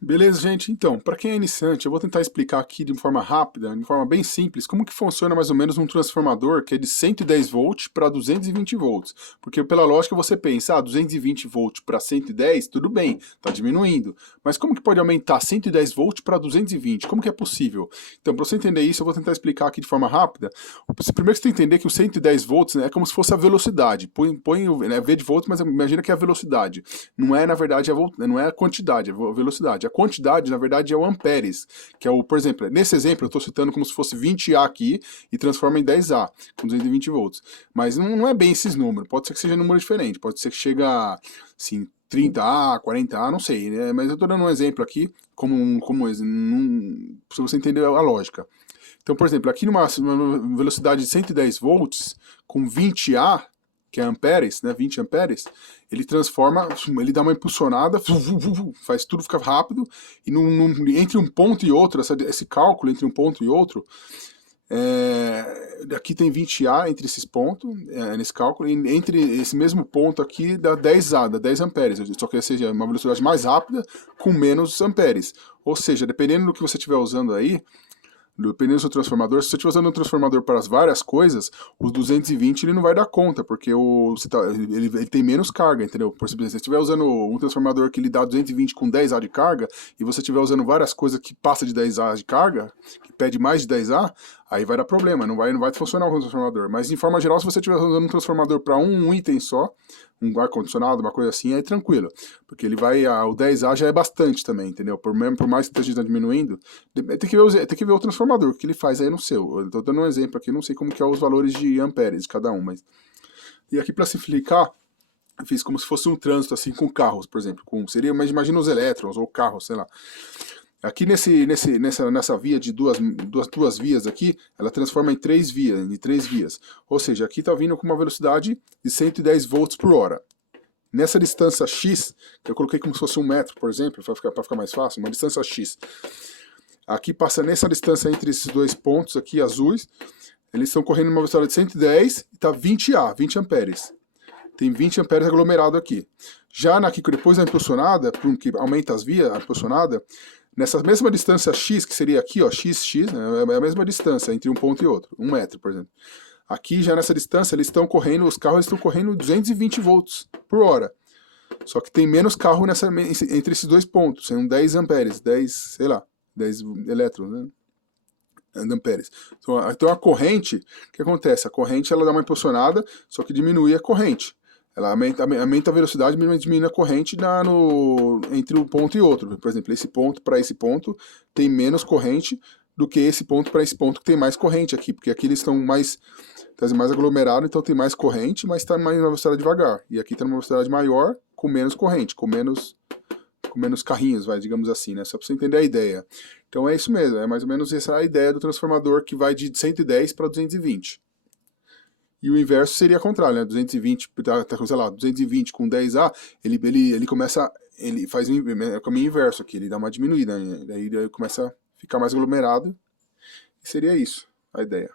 Beleza, gente? Então, para quem é iniciante, eu vou tentar explicar aqui de forma rápida, de forma bem simples, como que funciona mais ou menos um transformador que é de 110 volts para 220 volts. Porque pela lógica você pensa, 220 volts para 110, tudo bem, está diminuindo. Mas como que pode aumentar 110 volts para 220? Como que é possível? Então, para você entender isso, eu vou tentar explicar aqui de forma rápida. Primeiro você tem que entender que o 110 volts, né, é como se fosse a velocidade. Põe né, V de volts, mas imagina que é a velocidade. Não é, na verdade, não é a quantidade, é a velocidade. A quantidade, na verdade, é o amperes, que é o, por exemplo, nesse exemplo eu estou citando como se fosse 20A aqui e transforma em 10A, com 220 volts. Mas não é bem esses números, pode ser que seja um número diferente, pode ser que chegue a, assim, 30A, 40A, não sei, né? Mas eu estou dando um exemplo aqui, para você entender a lógica. Então, por exemplo, aqui numa velocidade de 110 volts, com 20A, que é amperes, né, 20 amperes, ele transforma, ele dá uma impulsionada, faz tudo ficar rápido, e entre um ponto e outro, esse cálculo entre um ponto e outro, aqui tem 20A entre esses pontos, nesse cálculo, e entre esse mesmo ponto aqui dá 10A, dá 10 amperes, só que seja uma velocidade mais rápida com menos amperes. Ou seja, dependendo do que você estiver usando aí, dependendo do seu transformador, se você estiver usando um transformador para as várias coisas, o 220 ele não vai dar conta, porque ele tem menos carga, entendeu? Por exemplo, se você estiver usando um transformador que lhe dá 220 com 10A de carga, e você estiver usando várias coisas que passa de 10A de carga, que pede mais de 10A, aí vai dar problema, não vai funcionar o transformador. Mas, de forma geral, se você estiver usando um transformador para um item só, um ar-condicionado, uma coisa assim, aí tranquilo. Porque ele vai, o 10A já é bastante também, entendeu? Por mais que esteja diminuindo, tem que ver o transformador, o que ele faz aí no seu. Eu tô dando um exemplo aqui, não sei como que é os valores de amperes de cada um, mas... E aqui para simplificar, eu fiz como se fosse um trânsito, assim, com carros, por exemplo. Mas imagina os elétrons, ou carros, sei lá. Aqui nessa via de duas vias aqui, ela transforma em três vias. Ou seja, aqui está vindo com uma velocidade de 110 volts por hora. Nessa distância x, que eu coloquei como se fosse 1 metro, por exemplo, para ficar mais fácil, uma distância x. Aqui passa nessa distância entre esses dois pontos aqui azuis, eles estão correndo uma velocidade de 110 e está 20A, 20 amperes. Tem 20 amperes aglomerado aqui. Já aqui, depois da impulsionada, que aumenta as vias, a impulsionada, nessa mesma distância x, que seria aqui, ó, xx, né, é a mesma distância entre um ponto e outro, 1 metro, por exemplo. Aqui, já nessa distância, os carros estão correndo 220 volts por hora. Só que tem menos carro entre esses dois pontos, são 10 amperes, 10, sei lá, 10 elétrons, né? Amperes. Então a corrente, o que acontece? A corrente ela dá uma impulsionada, só que diminui a corrente. Ela aumenta a velocidade, mas diminui a corrente entre um ponto e outro. Por exemplo, esse ponto para esse ponto tem menos corrente do que esse ponto para esse ponto que tem mais corrente aqui, porque aqui eles estão mais aglomerado, então tem mais corrente, mas está mais uma velocidade devagar. E aqui está numa velocidade maior, com menos corrente, com menos carrinhos, digamos assim, né? Só para você entender a ideia. Então é isso mesmo, é mais ou menos essa a ideia do transformador que vai de 110 para 220. E o inverso seria contrário, né? 220, sei lá, 220 com 10A, ele começa, ele faz o caminho inverso aqui, ele dá uma diminuída, né? Daí ele começa a ficar mais aglomerado, e seria isso a ideia.